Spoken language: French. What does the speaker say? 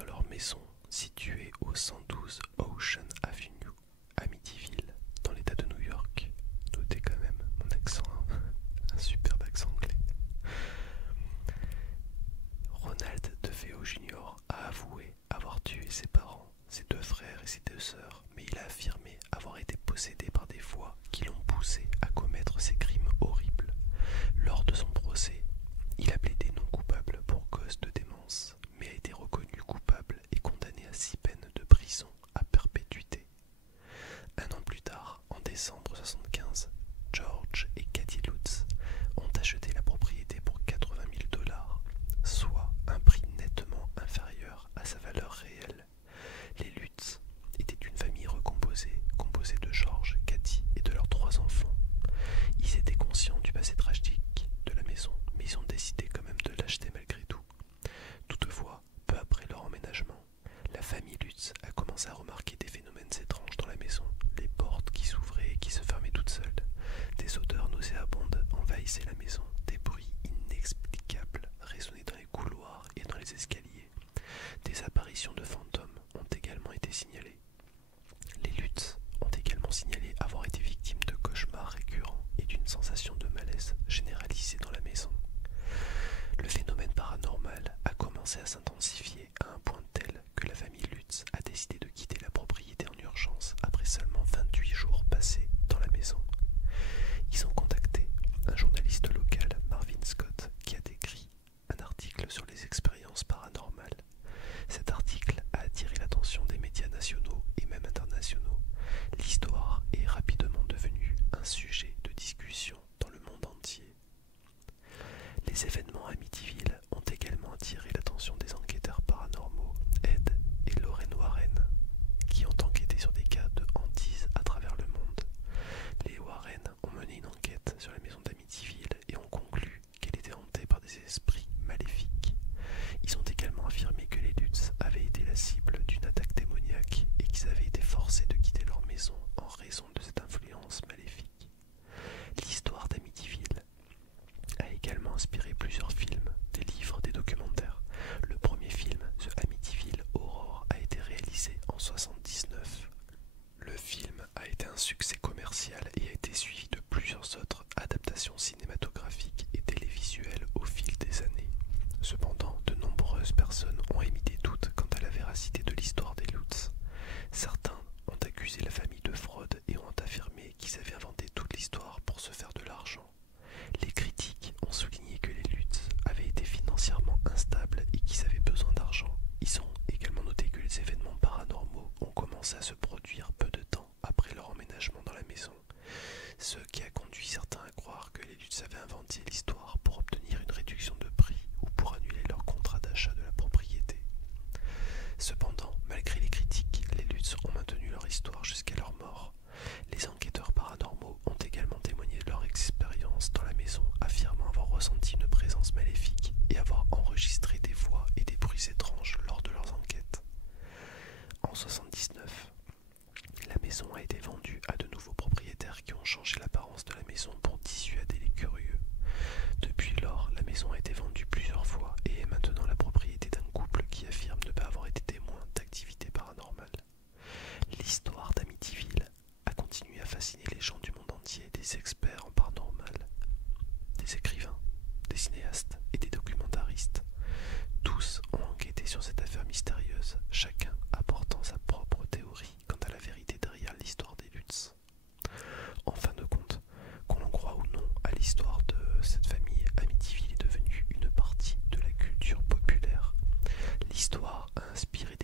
dans leur maison située au 112 Ocean Avenue, Amityville, dans l'état de New York. Notez quand même mon accent, un superbe accent anglais. Ronald DeFeo Jr. a avoué avoir tué ses parents, ses deux frères et ses deux sœurs, mais il a affirmé avoir été possédé par des voix qui l'ont poussé à commettre ces crimes horribles. Lors de son procès, il a plaidé non coupable pour cause de démence, mais a été reconnu coupable et condamné à 6 peines de prison à perpétuité. Un an plus tard, en décembre 1975, George et Katie Lutz ont acheté la propriété pour $80 000, soit un prix nettement inférieur à sa valeur réelle. Les Lutz étaient une famille recomposée, composée de George, Katie et de leurs 3 enfants. Ils étaient conscients du passé tragique de la maison, mais ils ont décidé quand même de l'acheter malgré tout. Toutefois, peu après leur emménagement, la famille Lutz a commencé à remarquer des phénomènes étranges dans la maison, les portes qui s'ouvraient et qui se fermaient toutes seules, des odeurs nauséabondes envahissaient la maison, des bruits inexplicables résonnaient dans les couloirs et dans les escaliers. Des apparitions de fantômes ont également été signalées. Les Lutz ont également signalé avoir été victimes de cauchemars récurrents et d'une sensation de malaise généralisée dans la maison. Le phénomène paranormal a commencé à s'intensifier à un point tel que la famille Lutz a décidé de quitter la propriété en urgence après seulement 28 jours passés dans la maison. Ils ont contacté un journaliste local, Marvin Scott, qui a décrit un article sur les expériences paranormales. Cet article a attiré l'attention des médias nationaux et même internationaux. L'histoire est rapidement devenue un sujet de discussion dans le monde entier. Les événements à Amityville ont également attiré l'attention des enquêteurs paranormaux Ed et Lorraine Warren, qui ont enquêté sur des cas de hantise à travers le monde. Les Warren ont mené une enquête sur la maison d'Amityville et ont conclu qu'elle était hantée par des esprits maléfiques. Ils ont également affirmé que les Lutz avaient été la cible d'une attaque démoniaque et qu'ils avaient été forcés de quitter leur maison en raison de cette influence maléfique. L'histoire d'Amityville a également inspiré plusieurs films, des livres, des documentaires. Le premier film, The Amityville Horror, a été réalisé en 1979. Le film a été un succès commercial et a été suivi de plusieurs autres adaptations cinématographiques et télévisuelles au fil des années. Cependant, de nombreuses personnes ont émis des doutes quant à la véracité de l'histoire des Lutz. Certains ont accusé la famille de fraude et ont affirmé qu'ils avaient inventé toute l'histoire pour se faire de l'argent. Les critiques ont souligné que les Lutz avaient été financièrement instables et qu'ils avaient besoin d'argent. Ils ont également noté que les événements paranormaux ont commencé à se produire peu de temps après leur emménagement dans la maison, ce qui a conduit certains à croire que les Lutz avaient inventé l'histoire pour obtenir une réduction de prix ou pour annuler leur contrat d'achat de la propriété. Cependant, malgré les critiques, les Lutz ont maintenu leur histoire jusqu'à leur mort. Les enquêteurs paranormaux ont également témoigné de leur expérience dans la maison, affirmant avoir ressenti une présence maléfique et avoir enregistré des voix et des bruits étranges lors de leurs enquêtes. En 1979, la maison a été vendue à de nouveaux propriétaires qui ont changé l'apparence de la maison pour dissuader les curieux. Depuis lors, la maison a été vendue plusieurs fois et est maintenant la propriété d'un couple qui affirme ne pas avoir été témoin d'activités paranormales. L'histoire d'Amityville a continué à fasciner les gens du monde entier, des experts en paranormal, des écrivains, des cinéastes et des documentaristes. Tous ont enquêté sur cette affaire mystérieuse, chacun apportant sa propre théorie quant à la vérité derrière l'histoire des Lutz. En fin de compte, qu'on en croit ou non à l'histoire de cette famille, Amityville est devenue une partie de la culture populaire. L'histoire a inspiré